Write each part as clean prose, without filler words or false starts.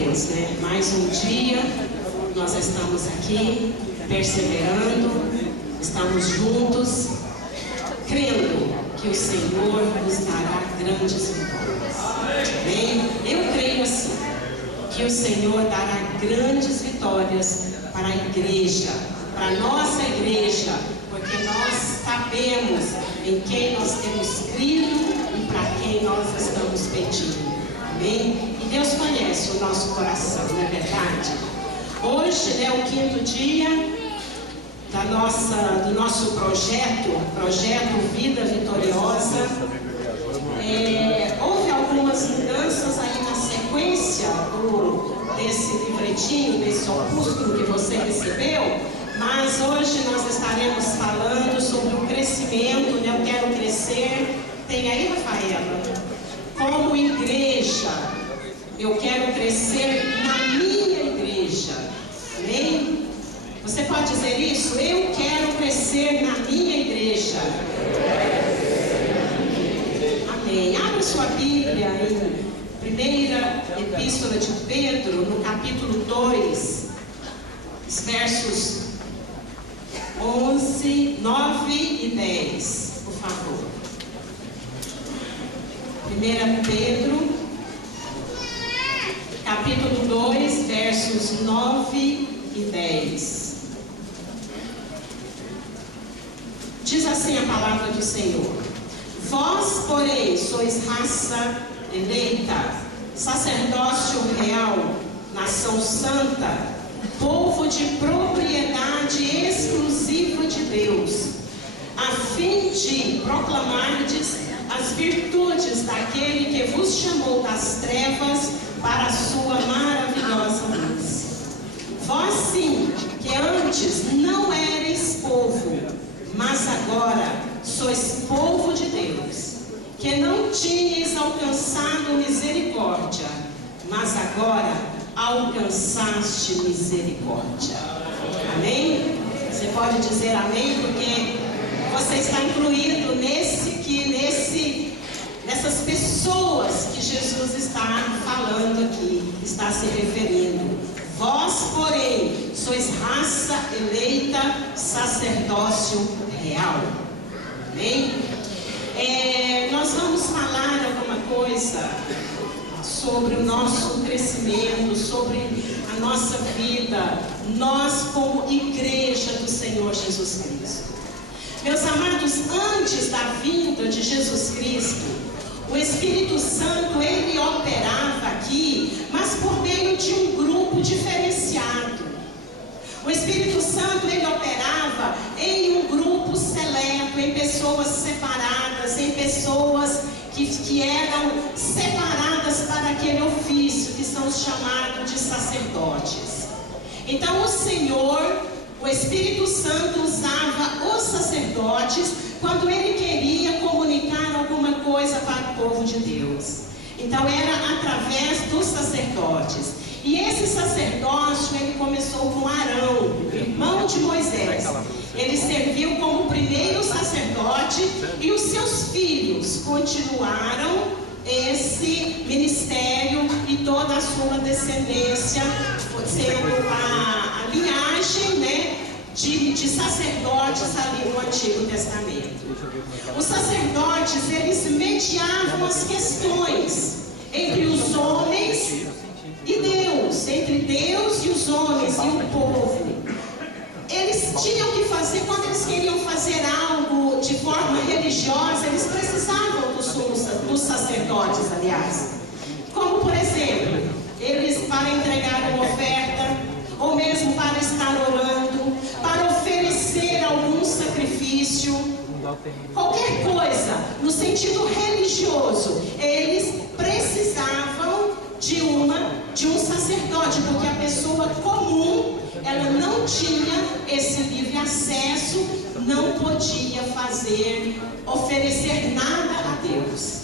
Deus, né? Mais um dia, nós estamos aqui, perseverando, estamos juntos, crendo que o Senhor nos dará grandes vitórias. Amém? Eu creio assim, que o Senhor dará grandes vitórias para a igreja, para a nossa igreja, porque nós sabemos em quem nós temos crido e para quem nós estamos pedindo. Amém? E Deus conhece o nosso coração, não é verdade? Hoje é o 5º dia do nosso projeto Vida Vitoriosa. Houve algumas mudanças aí na sequência desse livretinho, desse opúsculo que você recebeu, mas hoje nós estaremos falando sobre o crescimento, né? Eu quero crescer. Tem aí, Rafaela? Como igreja, eu quero crescer na minha igreja. Amém? Você pode dizer isso? Eu quero crescer na minha igreja. Amém. Abra sua Bíblia em Primeira Epístola de Pedro, no capítulo 2, versos 11, 9 e 10, por favor. 1 Pedro, capítulo 2, versos 9 e 10. Diz assim a palavra do Senhor: Vós, porém, sois raça eleita, sacerdócio real, nação santa, povo de propriedade exclusiva de Deus, a fim de proclamardes as virtudes daquele que vos chamou das trevas para a sua maravilhosa luz. Vós sim, que antes não erais povo, mas agora sois povo de Deus, que não tinhais alcançado misericórdia, mas agora alcançaste misericórdia. Amém? Você pode dizer amém, porque você está incluído nessas pessoas que Jesus está falando aqui, está se referindo. Vós, porém, sois raça eleita, sacerdócio real. Amém? Nós vamos falar alguma coisa sobre o nosso crescimento, sobre a nossa vida, nós como igreja do Senhor Jesus Cristo. Meus amados, antes da vinda de Jesus Cristo, o Espírito Santo, ele operava aqui, mas por meio de um grupo diferenciado. O Espírito Santo, ele operava em um grupo seleto, em pessoas separadas, em pessoas que eram separadas para aquele ofício, que são chamados de sacerdotes. Então o Senhor, o Espírito Santo, usava os sacerdotes quando ele queria comunicar alguma coisa para o povo de Deus. Então era através dos sacerdotes. E esse sacerdócio, ele começou com Arão, irmão de Moisés. Ele serviu como primeiro sacerdote e os seus filhos continuaram esse ministério e toda a sua descendência, sendo a linhagem, né, de sacerdotes ali no Antigo Testamento. Os sacerdotes, eles mediavam as questões entre os homens e Deus, entre Deus e os homens e o povo. Eles tinham que fazer, quando eles queriam fazer algo de forma religiosa, eles precisavam dos sacerdotes, aliás. Como, por exemplo, eles para entregar uma oferta, ou mesmo para estar orando, para oferecer algum sacrifício, qualquer coisa, no sentido religioso, eles precisavam de um sacerdote, porque a pessoa comum, ela não tinha esse livre acesso, não podia oferecer nada a Deus.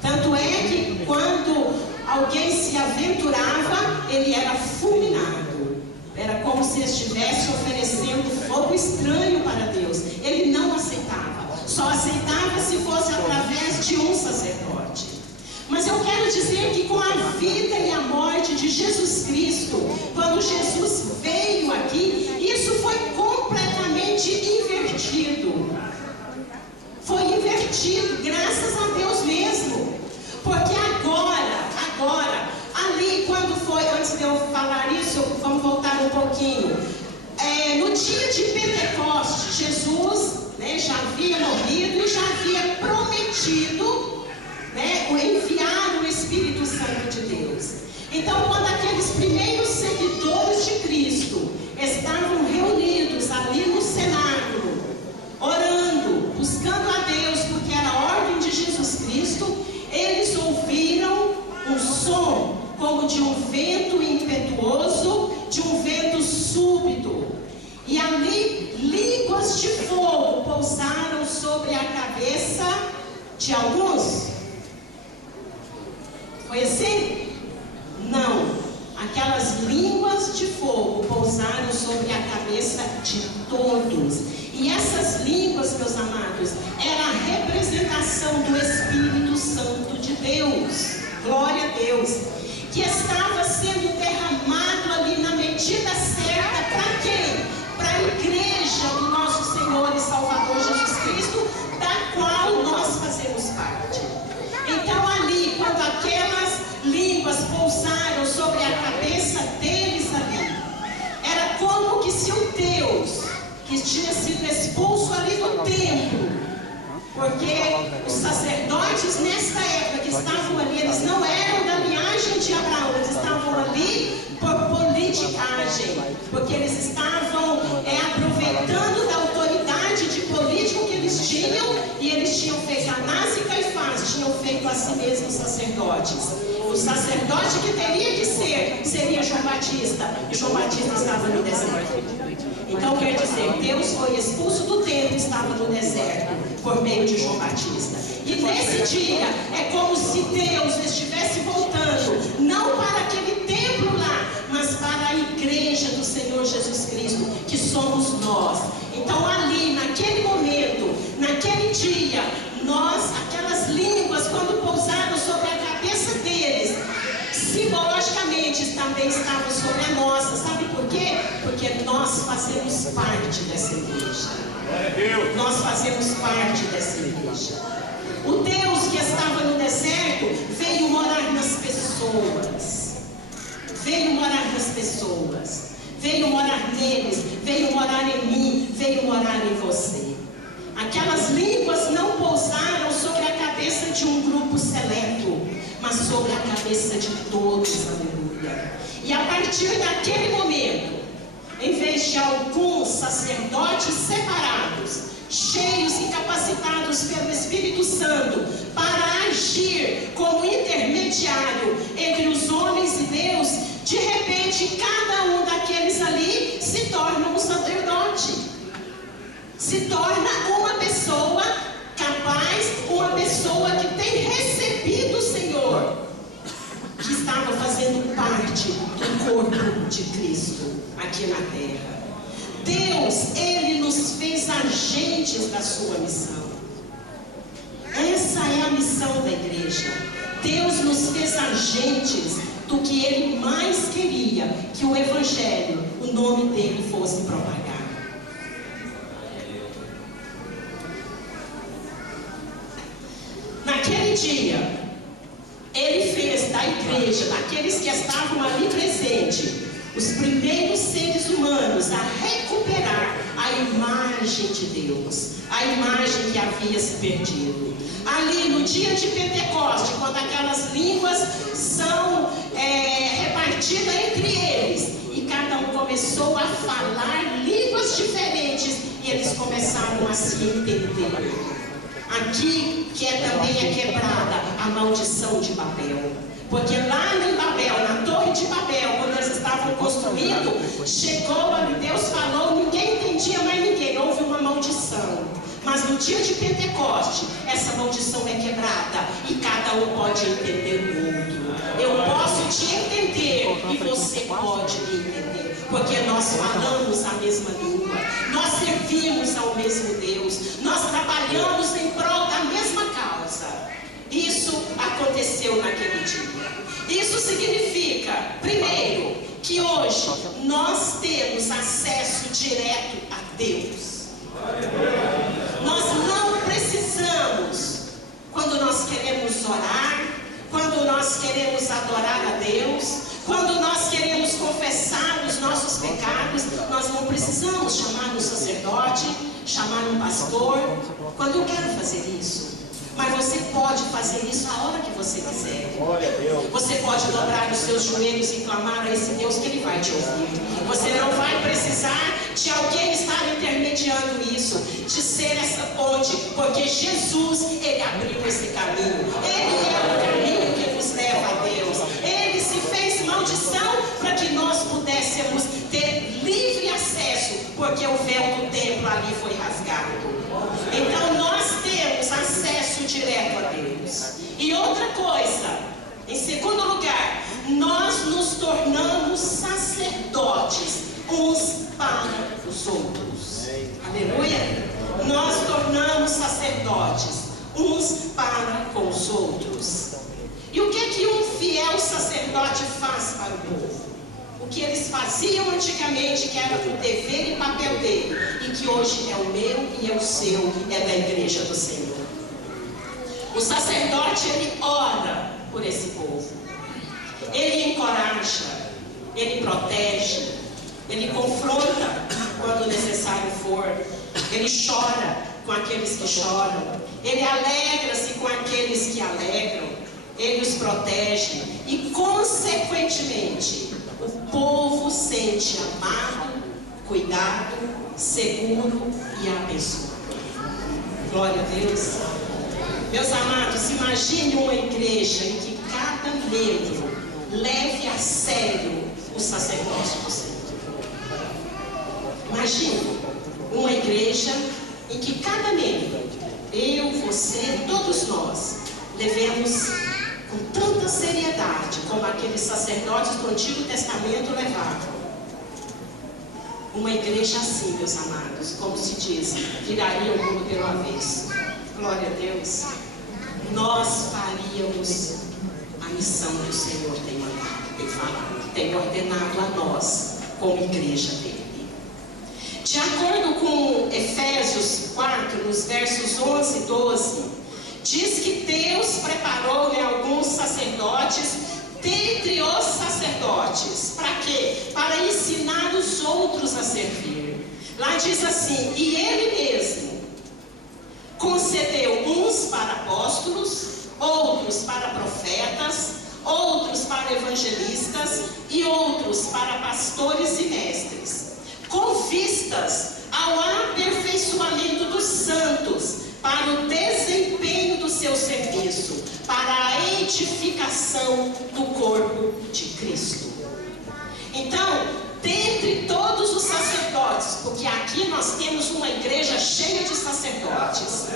Tanto é que quando alguém se aventurava, ele era fulminado. Era como se estivesse oferecendo fogo estranho para Deus. Ele não aceitava. Só aceitava se fosse através de um sacerdote. Mas eu quero dizer que com a vida e a morte de Jesus Cristo, quando Jesus veio aqui, isso foi completamente invertido. Foi invertido, graças a Deus mesmo. Porque agora, ali quando foi, antes de eu falar isso, vamos voltar um pouquinho. No dia de Pentecostes, Jesus, já havia morrido e já havia prometido, enviar o Espírito Santo de Deus. Então, quando aqueles primeiros seguidores de Cristo estavam reunidos ali no cenáculo, orando, buscando a Deus, porque era a ordem de Jesus Cristo, eles ouviram um som como de um vento impetuoso, de um vento súbito. E ali, línguas de fogo pousaram sobre a cabeça de alguns. Foi assim? Não. Aquelas línguas de fogo pousaram sobre a cabeça de todos. E essas línguas, meus amados, era a representação do Espírito Santo de Deus. Glória a Deus. Que estava sendo derramado ali na medida certa. Para quem? Para a igreja do nosso Senhor e Salvador Jesus Cristo, da qual nós fazemos parte. Então ali, quando aquelas línguas pousaram sobre a cabeça deles ali, era como que se o Deus que tinha sido expulso ali do templo, porque os sacerdotes nesta época que estavam ali, eles não eram da linhagem de Abraão, eles estavam ali por politicagem, porque eles estavam aproveitando da autoridade de político que eles tinham, e eles tinham feito Anás e Caifás, tinham feito a si mesmos sacerdotes. O sacerdote que teria que ser, seria João Batista, e João Batista estava no deserto. Então quer dizer, Deus foi expulso do templo e estava no deserto, por meio de João Batista. E nesse dia, é como se Deus estivesse voltando, não para aquele templo lá, mas para a igreja do Senhor Jesus Cristo, que somos nós. Então ali, naquele momento, naquele dia, aquelas línguas, quando pousaram sobre a cabeça deles, simbologicamente também estavam sobre a nossa. Sabe por quê? Porque nós fazemos parte dessa igreja. Nós fazemos parte dessa igreja. O Deus que estava no deserto veio morar nas pessoas. Veio morar nas pessoas. Veio morar neles. Veio morar em mim. Veio morar em você. Aquelas línguas não pousaram sobre a cabeça de um grupo seleto, mas sobre a cabeça de todos. Aleluia. E a partir daquele momento, em vez de alguns sacerdotes separados, cheios e capacitados pelo Espírito Santo para agir como intermediário entre os homens e Deus, de repente cada um daqueles ali se torna um sacerdote, se torna uma pessoa capaz, uma pessoa que tem recebido o Senhor, que estava fazendo parte do corpo de Cristo aqui na terra. Deus, Ele nos fez agentes da sua missão. Essa é a missão da igreja. Deus nos fez agentes do que Ele mais queria, que o Evangelho, o nome dele fosse propagado. Naquele dia, Ele fez da igreja, daqueles que estavam ali presentes, os primeiros seres humanos a recuperar a imagem de Deus, a imagem que havia se perdido. Ali no dia de Pentecostes, quando aquelas línguas são repartidas entre eles, e cada um começou a falar línguas diferentes, e eles começaram a se entender. Aqui que também é quebrada a maldição de Babel. Porque lá em Babel, na torre de Babel, quando eles estavam construindo, chegou ali, Deus falou, ninguém entendia mais ninguém, houve uma maldição. Mas no dia de Pentecoste, essa maldição é quebrada e cada um pode entender o outro. Eu posso te entender e você pode me entender, porque nós falamos a mesma língua, nós servimos ao mesmo Deus, nós trabalhamos em prol da mesma causa. Isso aconteceu naquele dia. Isso significa, primeiro, que hoje nós temos acesso direto a Deus. Nós não precisamos, quando nós queremos orar, quando nós queremos adorar a Deus, quando nós queremos confessar os nossos pecados, nós não precisamos chamar um sacerdote, chamar um pastor, quando eu quero fazer isso. Mas você pode fazer isso a hora que você quiser. Você pode dobrar os seus joelhos e clamar a esse Deus que Ele vai te ouvir. Você não vai precisar de alguém estar intermediando isso, de ser essa ponte, porque Jesus, Ele abriu esse caminho. Ele é o caminho que nos leva a Deus. Ele se fez maldição para que nós pudéssemos ter livre acesso, porque o véu do templo ali foi rasgado. Então nós temos acesso direto a Deus. E outra coisa, em segundo lugar, nós nos tornamos sacerdotes uns para os outros. Aleluia! Nós tornamos sacerdotes uns para com os outros. E o que um fiel sacerdote faz para o povo? O que eles faziam antigamente, que era o dever e papel dele, e que hoje é o meu e é o seu, é da igreja do Senhor. O sacerdote, ele ora por esse povo. Ele encoraja, ele protege, ele confronta quando necessário for. Ele chora com aqueles que choram. Ele alegra-se com aqueles que alegram. Ele os protege. E, consequentemente, o povo sente amado, cuidado, seguro e abençoado. Glória a Deus. Meus amados, imagine uma igreja em que cada membro leve a sério o sacerdócio do Senhor. Imagine uma igreja em que cada membro, eu, você, todos nós, levemos com tanta seriedade como aqueles sacerdotes do Antigo Testamento levavam. Uma igreja assim, meus amados, como se diz, viraria o mundo pelo avesso. Glória a Deus. Nós faríamos a missão que o Senhor tem mandado, tem falado, tem ordenado a nós como igreja dele. De acordo com Efésios 4, nos versos 11 e 12, diz que Deus preparou alguns sacerdotes dentre os sacerdotes. Para quê? Para ensinar os outros a servir. Lá diz assim: e Ele mesmo concedeu uns para apóstolos, outros para profetas, outros para evangelistas e outros para pastores e mestres, com vistas ao aperfeiçoamento dos santos, para o desempenho do seu serviço, para a edificação do corpo de Cristo. Então, dentre todos os sacerdotes, porque aqui nós temos uma igreja cheia de sacerdotes,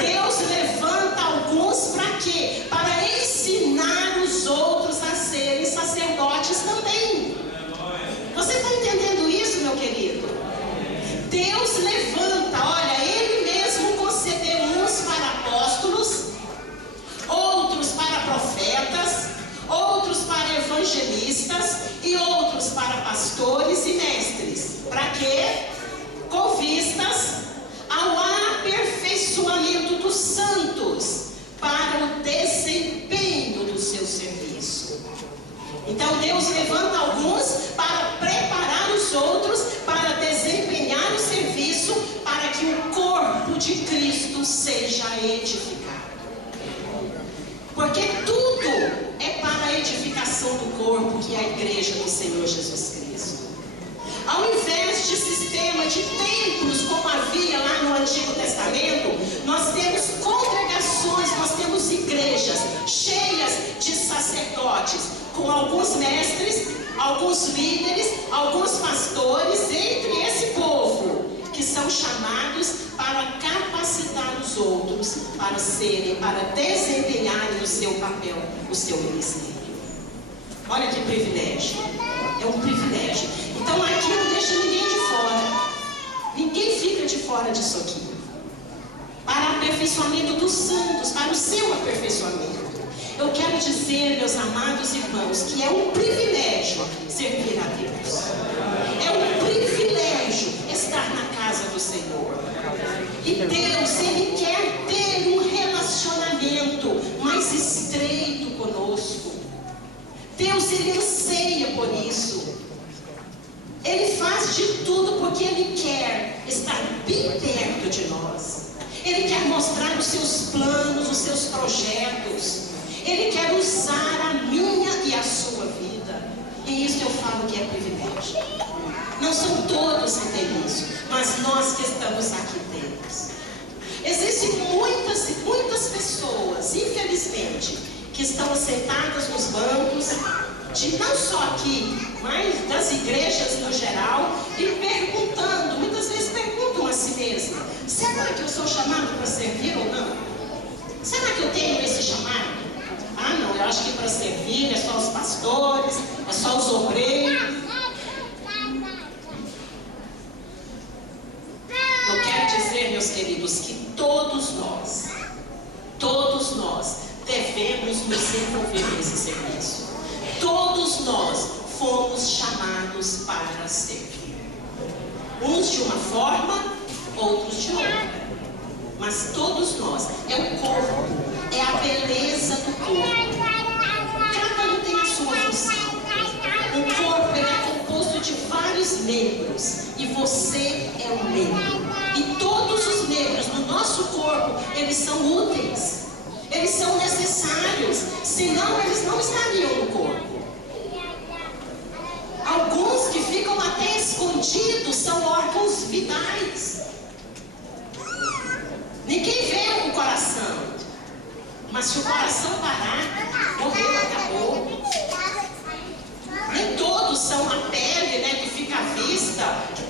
Deus levanta alguns para quê? Para ensinar os outros a serem sacerdotes também. Você está entendendo isso, meu querido? Deus levanta, olha, Ele mesmo concedeu uns para apóstolos, outros para profetas, outros para evangelistas e outros para pastores e mestres. Para quê? Com vistas ao aperfeiçoamento dos santos, para o desempenho do seu serviço. Então Deus levanta alguns para preparar os outros para desempenhar o serviço, para que o corpo de Cristo seja edificado. Porque tudo é para a edificação do corpo, que é a igreja do Senhor Jesus Cristo. Ao invés de sistema de templos como havia lá no Antigo Testamento, nós temos congregações, nós temos igrejas cheias de sacerdotes, com alguns mestres, alguns líderes, alguns pastores, entre esse povo, que são chamados para capacitar os outros para serem, para desempenharem o seu papel, o seu ministério. Olha que privilégio, é um privilégio. Então aqui não deixa ninguém de fora, ninguém fica de fora disso aqui. Para o aperfeiçoamento dos santos, para o seu aperfeiçoamento. Eu quero dizer, meus amados irmãos, que é um privilégio servir Deus, Ele anseia por isso. Ele faz de tudo porque Ele quer estar bem perto de nós. Ele quer mostrar os seus planos, os seus projetos. Ele quer usar a minha e a sua vida. E isso eu falo que é privilégio. Não são todos que têm isso, mas nós que estamos aqui temos. Existem muitas pessoas, infelizmente, que estão sentadas nos bancos, não só aqui, mas das igrejas no geral, e perguntando, muitas vezes perguntam a si mesmas: será que eu sou chamado para servir ou não? Será que eu tenho esse chamado? Ah, não, eu acho que para servir é só os pastores, é só os obreiros. Eu quero dizer, meus queridos, que todos nós devemos nos envolver nesse serviço. Todos nós fomos chamados para servir. Uns de uma forma, outros de outra. Mas todos nós, é o corpo, é a beleza do corpo. Cada um tem a sua função. O corpo ele é composto de vários membros e você é um membro. E todos os membros do nosso corpo, eles são úteis. Eles são necessários, senão eles não estariam no corpo. Alguns que ficam até escondidos são órgãos vitais. Ninguém vê o coração, mas se o coração parar, morreu, acabou. Nem todos são a pele, né, que fica à vista, que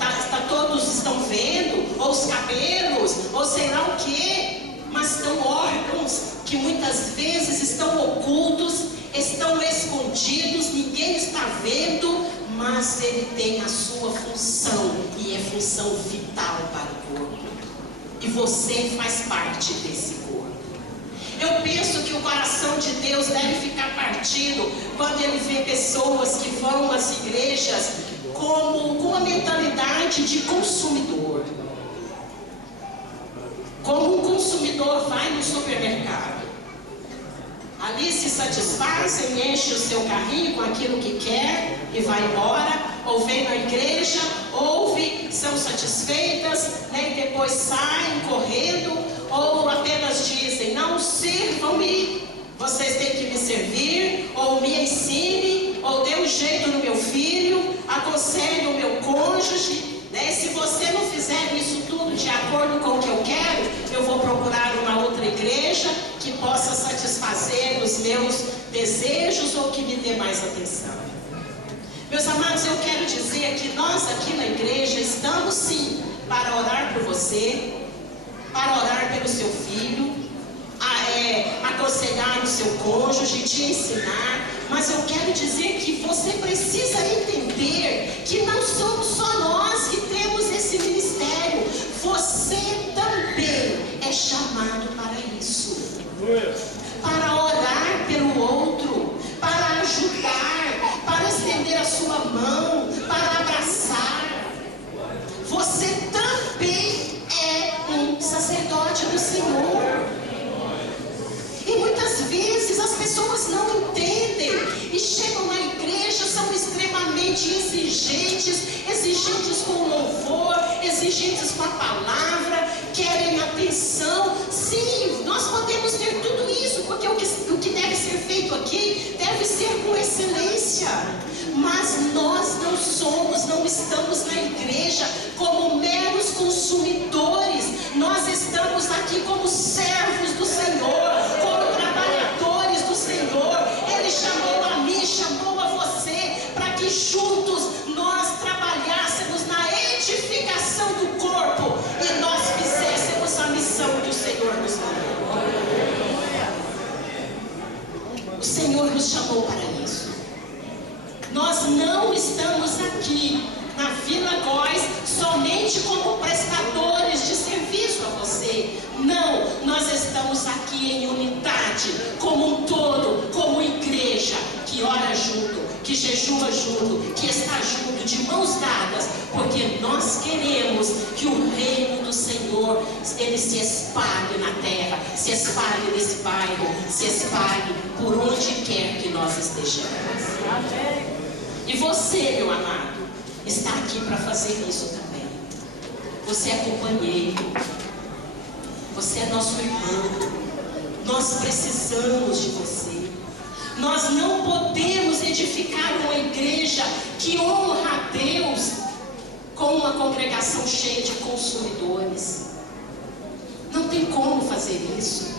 todos estão vendo, ou os cabelos, ou sei lá o que, mas são órgãos que muitas vezes estão ocultos, estão escondidos, ninguém está vendo, mas ele tem a sua função, e é função vital para o corpo. E você faz parte desse corpo. Eu penso que o coração de Deus deve ficar partido quando Ele vê pessoas que vão às igrejas com a mentalidade de consumidor. Como um consumidor vai no supermercado. Ali se satisfaz, enche o seu carrinho com aquilo que quer e vai embora. Ou vem na igreja, ouve, são satisfeitas, né, e depois saem correndo, ou apenas dizem: não sirvam-me, vocês têm que me servir, ou me ensine, ou dê um jeito no meu filho, aconselhe o meu cônjuge, né? Se você não fizer isso tudo de acordo com o que eu quero, eu vou procurar uma outra igreja que possa satisfazer os meus desejos ou que me dê mais atenção. Meus amados, eu quero dizer que nós aqui na igreja estamos sim para orar por você, para orar pelo seu filho, aconselhar o seu cônjuge, te ensinar, mas eu quero dizer que você precisa entender que não somos só nós que temos esse ministério, você também é chamado para isso, para orar pelo outro, para ajudar, para estender a sua mão, para abraçar. Você também é um sacerdote do Senhor. E muitas vezes as pessoas não entendem e chegam na igreja, são extremamente exigentes com o louvor, exigentes com a palavra, querem atenção. Sim, nós podemos ter tudo isso, porque o que deve ser feito aqui deve ser com excelência. Mas nós não estamos na igreja como meros consumidores. Nós estamos aqui como servos do Senhor, como trabalhadores do Senhor. Ele chamou a mim, chamou a você, para que juntos nós trabalhássemos na edificação do corpo e nós fizéssemos a missão que o Senhor nos mandou. O Senhor nos chamou para isso. Nós não estamos aqui na Vila Góes somente como prestadores de serviço a você. Não, nós estamos aqui em unidade, como um todo, como igreja, que ora junto, que jejua junto, que está junto, de mãos dadas, porque nós queremos que o reino do Senhor, ele se espalhe na terra, se espalhe nesse bairro, se espalhe por onde quer que nós estejamos. E você, meu amado, está aqui para fazer isso também. Você é companheiro. Você é nosso irmão. Nós precisamos de você. Nós não podemos edificar uma igreja que honra a Deus com uma congregação cheia de consumidores. Não tem como fazer isso.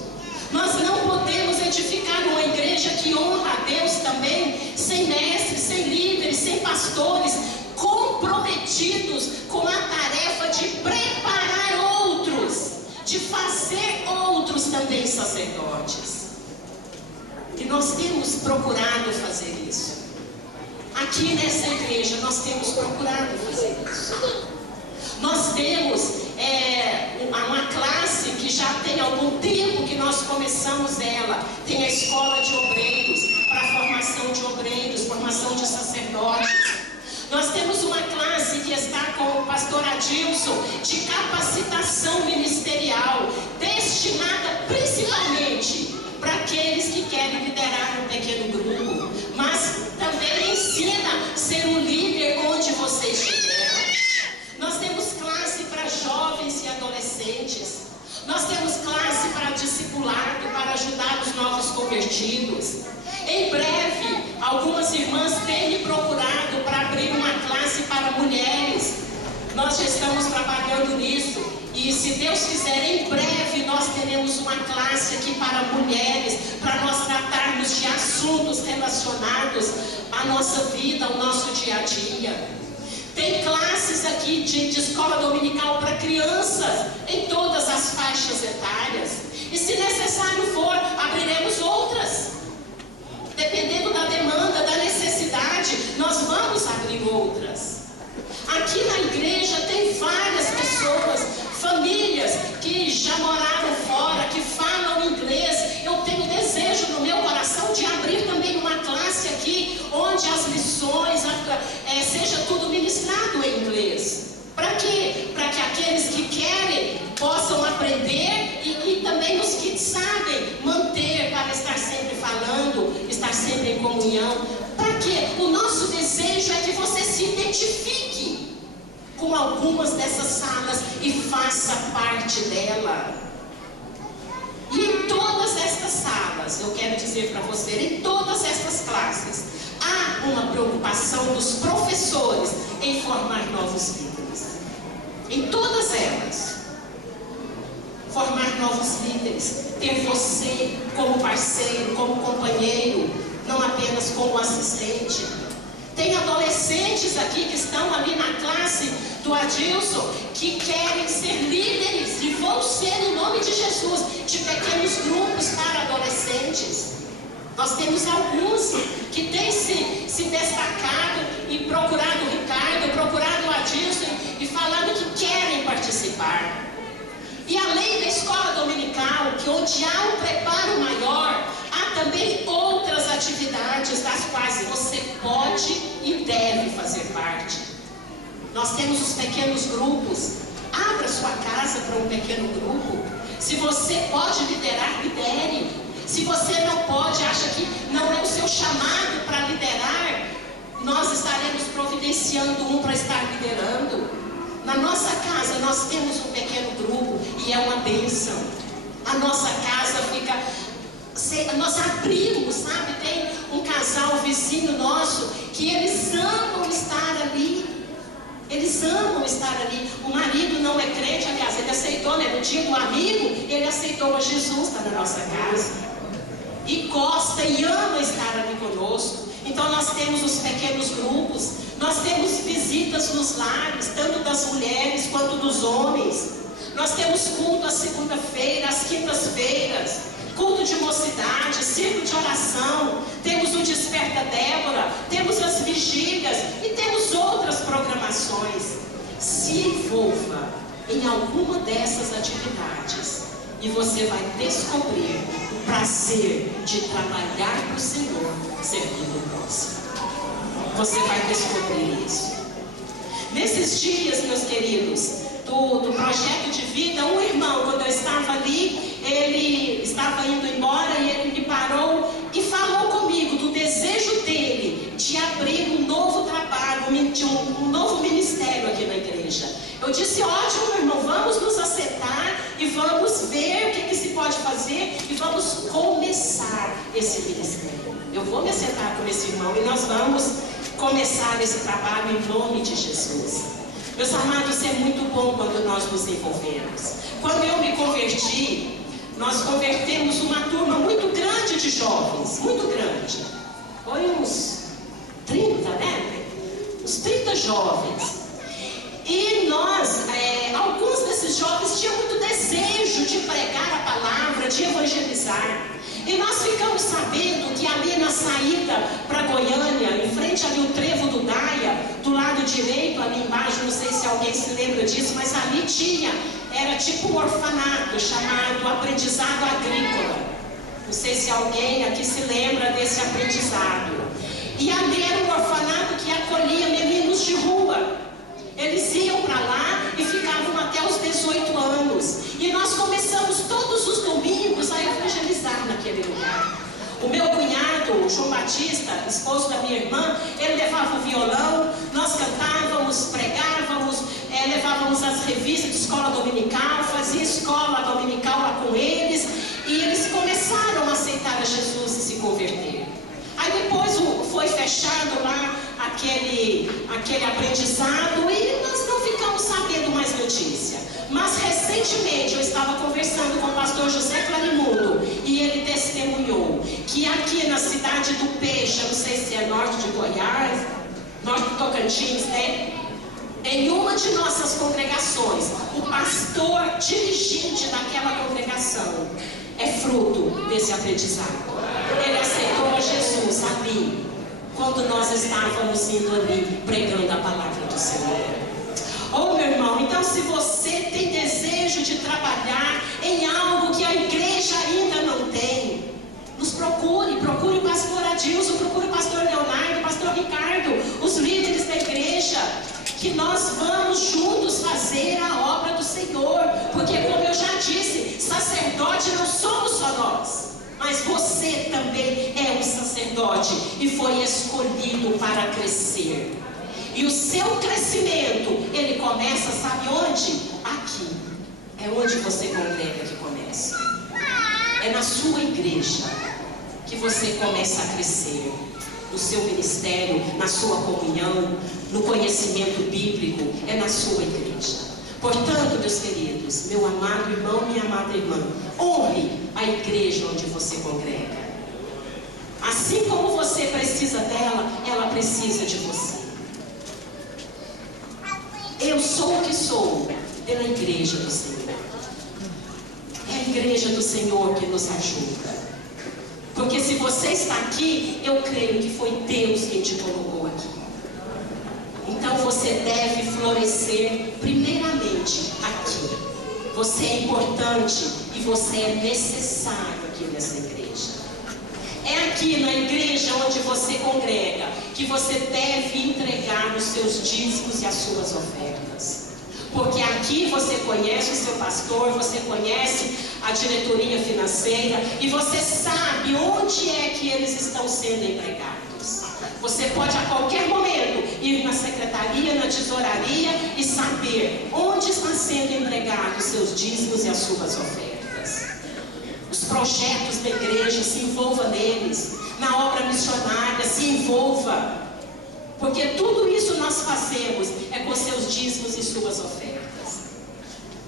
Nós não podemos edificar uma igreja que honra a Deus também sem mestres, sem líderes, sem pastores comprometidos com a tarefa de preparar outros, de fazer outros também sacerdotes. E nós temos procurado fazer isso. Aqui nessa igreja nós temos procurado fazer isso. Nós temos uma classe que já tem algum tempo que nós começamos ela. Tem a escola de obreiros, para formação de obreiros, formação de sacerdotes. Nós temos uma classe que está com o pastor Adilson, de capacitação ministerial, destinada principalmente para aqueles que querem liderar um pequeno grupo, mas também ensina a ser um líder onde você estiver. Nós temos classe para jovens e adolescentes. Nós temos classe para discipulado, para ajudar os novos convertidos. Em breve, algumas irmãs têm me procurado para abrir uma classe para mulheres. Nós já estamos trabalhando nisso. E se Deus quiser, em breve nós teremos uma classe aqui para mulheres, para nós tratarmos de assuntos relacionados à nossa vida, ao nosso dia a dia. Tem classes aqui de escola dominical para crianças, em todas as faixas etárias. E se necessário for, abriremos outras. Dependendo da demanda, da necessidade, nós vamos abrir outras. Aqui na igreja tem várias pessoas, famílias que já moraram fora, que falam inglês. Eu tenho desejo no meu coração de abrir também uma classe aqui, onde as lições, seja tudo ministrado em inglês. Para quê? Para que aqueles que querem possam aprender e também os que sabem manter, para estar sempre falando, estar sempre em comunhão. Para quê? O nosso desejo é que você se identifique com algumas dessas salas e faça parte dela. E em todas estas salas, eu quero dizer para você, em todas estas classes, há uma preocupação dos professores em formar novos líderes. Em todas elas. Formar novos líderes. Ter você como parceiro, como companheiro, não apenas como assistente. Tem adolescentes aqui que estão ali na classe do Adilson, que querem ser líderes e vão ser, em nome de Jesus, de pequenos grupos para adolescentes. Nós temos alguns que têm se destacado e procurado o Ricardo, procurado o Adilson e falando que querem participar. E além da escola dominical, que onde há um preparo maior, há também outras atividades das quais você pode e deve fazer parte. Nós temos os pequenos grupos. Abra sua casa para um pequeno grupo. Se você pode liderar, lidere. Se você não pode, acha que não é o seu chamado para liderar, nós estaremos providenciando um para estar liderando. Na nossa casa nós temos um pequeno grupo e é uma bênção. A nossa casa fica... Nós abrimos, sabe? Tem um casal vizinho nosso que eles amam estar ali. Eles amam estar ali. O marido não é crente, aliás, ele aceitou, né? No dia do amigo, ele aceitou a Jesus, está na nossa casa. E gosta e ama estar ali conosco. Então nós temos os pequenos grupos. Nós temos visitas nos lares, tanto das mulheres quanto dos homens. Nós temos culto à segunda-feira, às quintas-feiras, culto de mocidade, círculo de oração, temos o Desperta Débora, temos as vigílias e temos outras programações. Se envolva em alguma dessas atividades e você vai descobrir o prazer de trabalhar para o Senhor servindo o próximo. Você vai descobrir isso. Nesses dias, meus queridos, do projeto de vida, um irmão, quando eu estava ali, ele estava indo embora e ele me parou e falou comigo do desejo dele de abrir um novo trabalho, um novo ministério aqui na igreja. Eu disse, ótimo, meu irmão, vamos nos acertar e vamos ver o que se pode fazer e vamos começar esse ministério. Eu vou me acertar com esse irmão e nós vamos começar esse trabalho em nome de Jesus. Meus amados, é muito bom quando nós nos envolvemos. Quando eu me converti, nós convertemos uma turma muito grande de jovens, muito grande. Foi uns 30, né? Uns 30 jovens. E nós, alguns desses jovens tinham muito desejo de pregar a palavra, de evangelizar. E nós ficamos sabendo que ali na saída para Goiânia, em frente ali o trevo do Daia, do lado direito, ali embaixo, não sei se alguém se lembra disso, mas ali era tipo um orfanato chamado Aprendizado Agrícola. Não sei se alguém aqui se lembra desse aprendizado. E ali era um orfanato que acolhia meninos de rua. Eles iam para lá e ficavam até os 18 anos. E nós começamos todos os domingos a evangelizar naquele lugar. O meu cunhado, o João Batista, esposo da minha irmã, ele levava o violão, nós cantávamos, pregávamos, levávamos as revistas de escola dominical, fazia escola dominical lá com eles, e eles começaram a aceitar a Jesus e se converter. Aí depois foi fechado lá aquele aprendizado e nós não ficamos sabendo mais notícia. Mas recentemente eu estava conversando com o pastor José Clarimundo e ele testemunhou que aqui na cidade do Peixe, não sei se é norte de Goiás, norte do Tocantins, né? Em uma de nossas congregações, o pastor dirigente daquela congregação é fruto desse aprendizado. Ele aceitou a Jesus ali, quando nós estávamos indo ali pregando a palavra do Senhor. Oh, meu irmão, então se você tem desejo de trabalhar em algo que a igreja ainda não tem, nos procure o pastor Adilson, procure o pastor Leonardo, o pastor Ricardo, os líderes da igreja, que nós vamos juntos fazer a obra do Senhor, porque como eu já disse, sacerdote não somos só nós, mas você também é um sacerdote e foi escolhido para crescer. E o seu crescimento, ele começa, sabe onde? Aqui. É onde você congrega que começa. É na sua igreja que você começa a crescer. No seu ministério, na sua comunhão, no conhecimento bíblico, é na sua igreja. Portanto, meus queridos, meu amado irmão, minha amada irmã, honre a igreja onde você congrega. Assim como você precisa dela, ela precisa de você. Eu sou o que sou pela igreja do Senhor. É a igreja do Senhor que nos ajuda. Porque se você está aqui, eu creio que foi Deus quem te colocou aqui. Então você deve florescer primeiramente aqui. Você é importante e você é necessário aqui nessa igreja. É aqui na igreja onde você congrega que você deve entregar os seus dízimos e as suas ofertas. Porque aqui você conhece o seu pastor, você conhece a diretoria financeira e você sabe onde é que eles estão sendo empregados. Você pode a qualquer momento ir na secretaria, na tesouraria e saber onde está sendo empregados os seus dízimos e as suas ofertas. Os projetos da igreja, se envolva neles. Na obra missionária, se envolva. Porque tudo isso nós fazemos é com seus dízimos e suas ofertas.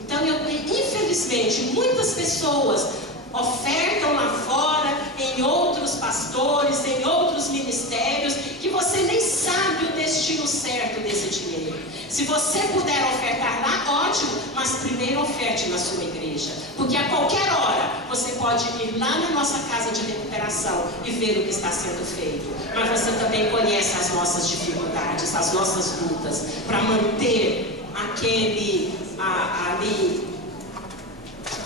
Então, infelizmente, muitas pessoas ofertam lá fora, em outros pastores, em outros ministérios, que você nem sabe o destino certo desse dinheiro. Se você puder ofertar lá, ótimo, mas primeiro oferte na sua igreja. Porque a qualquer hora você pode ir lá na nossa casa de recuperação e ver o que está sendo feito. Mas você também conhece as nossas dificuldades, as nossas lutas, para manter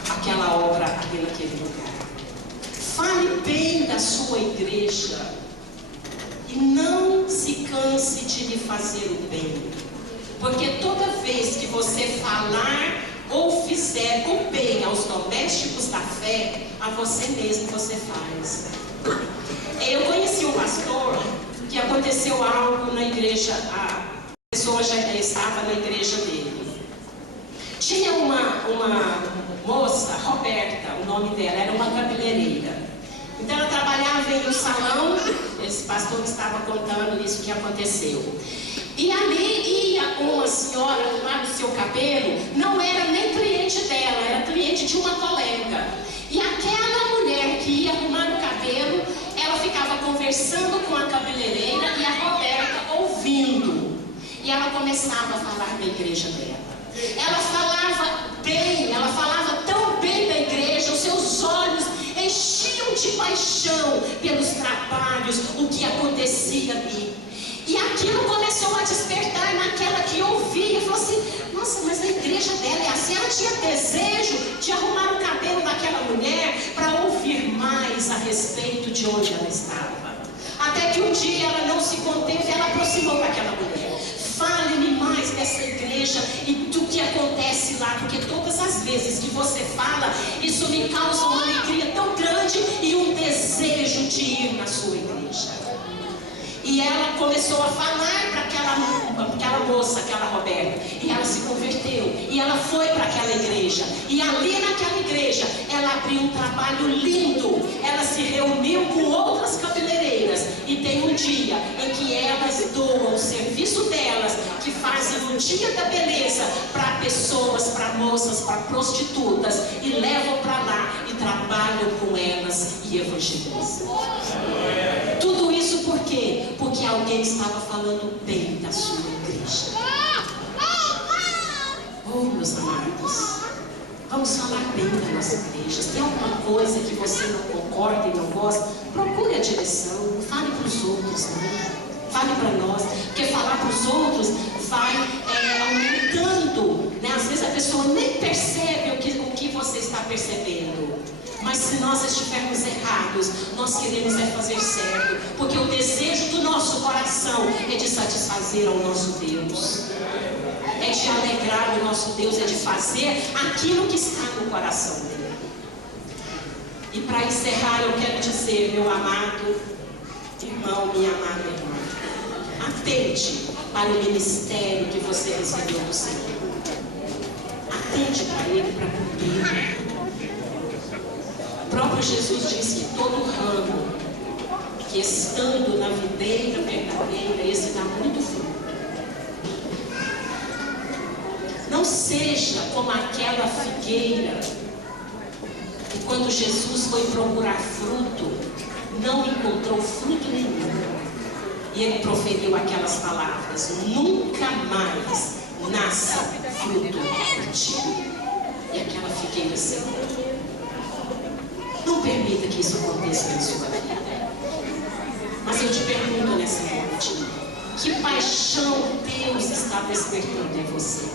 aquela obra ali naquele lugar. Fale bem da sua igreja e não se canse de lhe fazer o bem. Porque toda vez que você falar ou fizer o bem aos domésticos da fé, a você mesmo você faz. Eu conheci um pastor que aconteceu algo na igreja, a pessoa já estava na igreja dele. Tinha uma moça, Roberta, o nome dela, era uma cabeleireira. Então ela trabalhava em um salão, esse pastor estava contando isso que aconteceu. E ali ia uma senhora arrumar o seu cabelo, não era nem cliente dela, era cliente de uma colega. E aquela mulher que ia arrumar o cabelo, ela ficava conversando com a cabeleireira e a Roberta ouvindo. E ela começava a falar da igreja dela. Ela falava bem, ela falava tão bem da igreja, os seus olhos enchiam de paixão pelos trabalhos, o que acontecia ali. E aquilo começou a despertar naquela que ouvia, falou assim: nossa, mas a igreja dela é assim. Ela tinha desejo de arrumar o cabelo daquela mulher para ouvir mais a respeito de onde ela estava. Até que um dia ela não se conteve, ela aproximou daquela mulher. Fale-me mais dessa igreja e do que acontece lá, porque todas as vezes que você fala, isso me causa uma alegria tão grande e um desejo de ir na sua igreja. E ela começou a falar para aquela moça, aquela Roberta, e ela se converteu, e ela foi para aquela igreja, e ali naquela igreja, ela abriu um trabalho lindo, ela se reuniu com outras cabeleireiras, e tem um dia em que elas doam o serviço delas, que fazem o dia da beleza, para pessoas, para moças, para prostitutas, e levam para lá, e trabalham com elas, e evangelizam. Tudo isso por quê? Porque alguém estava falando bem da sua igreja. Oh, meus amados, vamos falar bem da nossa igreja. Se tem alguma coisa que você não concorda e não gosta, procure a direção. Não fale para os outros, não. Fale para nós. Porque falar para os outros vai aumentando, né? Às vezes a pessoa nem percebe o que você está percebendo. Mas se nós estivermos errados, nós queremos fazer certo, porque o desejo do nosso coração é de satisfazer ao nosso Deus, é de alegrar o nosso Deus, é de fazer aquilo que está no coração dele. E para encerrar, eu quero dizer, meu amado irmão, minha amada irmã, atente para o ministério que você recebeu do Senhor. Atente para ele, para cumprir. O próprio Jesus disse que todo ramo que estando na videira verdadeira, esse dá muito fruto. Não seja como aquela figueira que quando Jesus foi procurar fruto, não encontrou fruto nenhum. E ele proferiu aquelas palavras: nunca mais nasça fruto em ti. E aquela figueira secou. Não permita que isso aconteça na sua vida. Mas eu te pergunto nessa noite: que paixão Deus está despertando em você?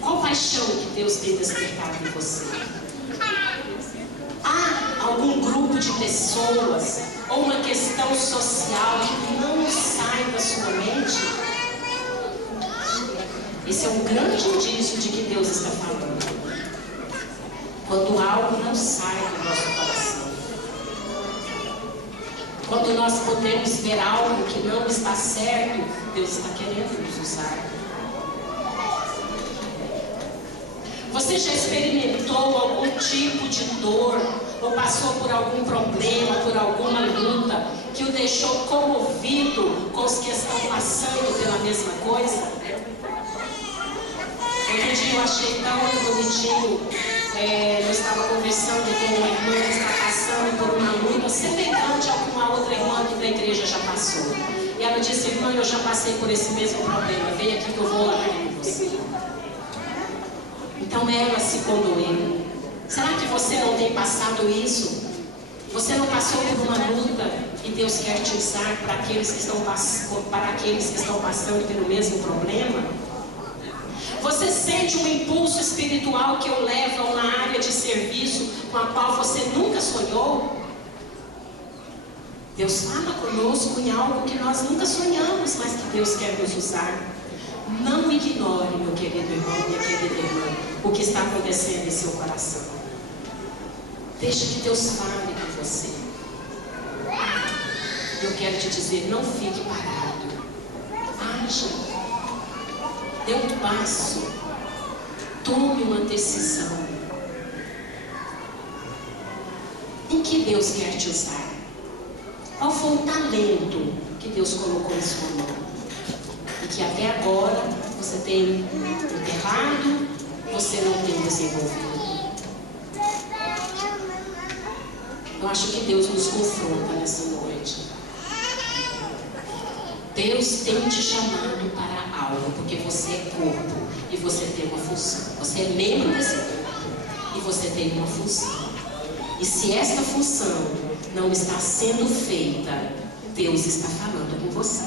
Qual paixão que Deus tem despertado em você? Há algum grupo de pessoas ou uma questão social que não sai da sua mente? Esse é um grande indício de que Deus está falando. Quando algo não sai do nosso coração. Quando nós podemos ver algo que não está certo, Deus está querendo nos usar. Você já experimentou algum tipo de dor ou passou por algum problema, por alguma luta que o deixou comovido com os que estão passando pela mesma coisa? Outro dia eu achei tão bonitinho, eu estava conversando com uma irmã que está passando por uma luta semelhante a uma outra irmã que da igreja já passou. E ela disse: irmã, eu já passei por esse mesmo problema, vem aqui que eu vou orar com você. Então ela se condoeu. Será que você não tem passado isso? Você não passou por uma luta e Deus quer te usar para aqueles que estão passando pelo mesmo problema? Você sente um impulso espiritual que o leva a uma área de serviço com a qual você nunca sonhou? Deus fala conosco em algo que nós nunca sonhamos, mas que Deus quer nos usar. Não ignore, meu querido irmão, minha querida irmã, o que está acontecendo em seu coração. Deixa que Deus fale com você. Eu quero te dizer, não fique parado. Haja. Dê um passo. Tome uma decisão. Em que Deus quer te usar? Qual foi o talento que Deus colocou em sua mão? E que até agora você tem enterrado, você não tem desenvolvido. Eu acho que Deus nos confronta nessa noite. Deus tem te chamado para algo, porque você é corpo e você tem uma função. Você é membro desse corpo e você tem uma função. E se esta função não está sendo feita, Deus está falando com você.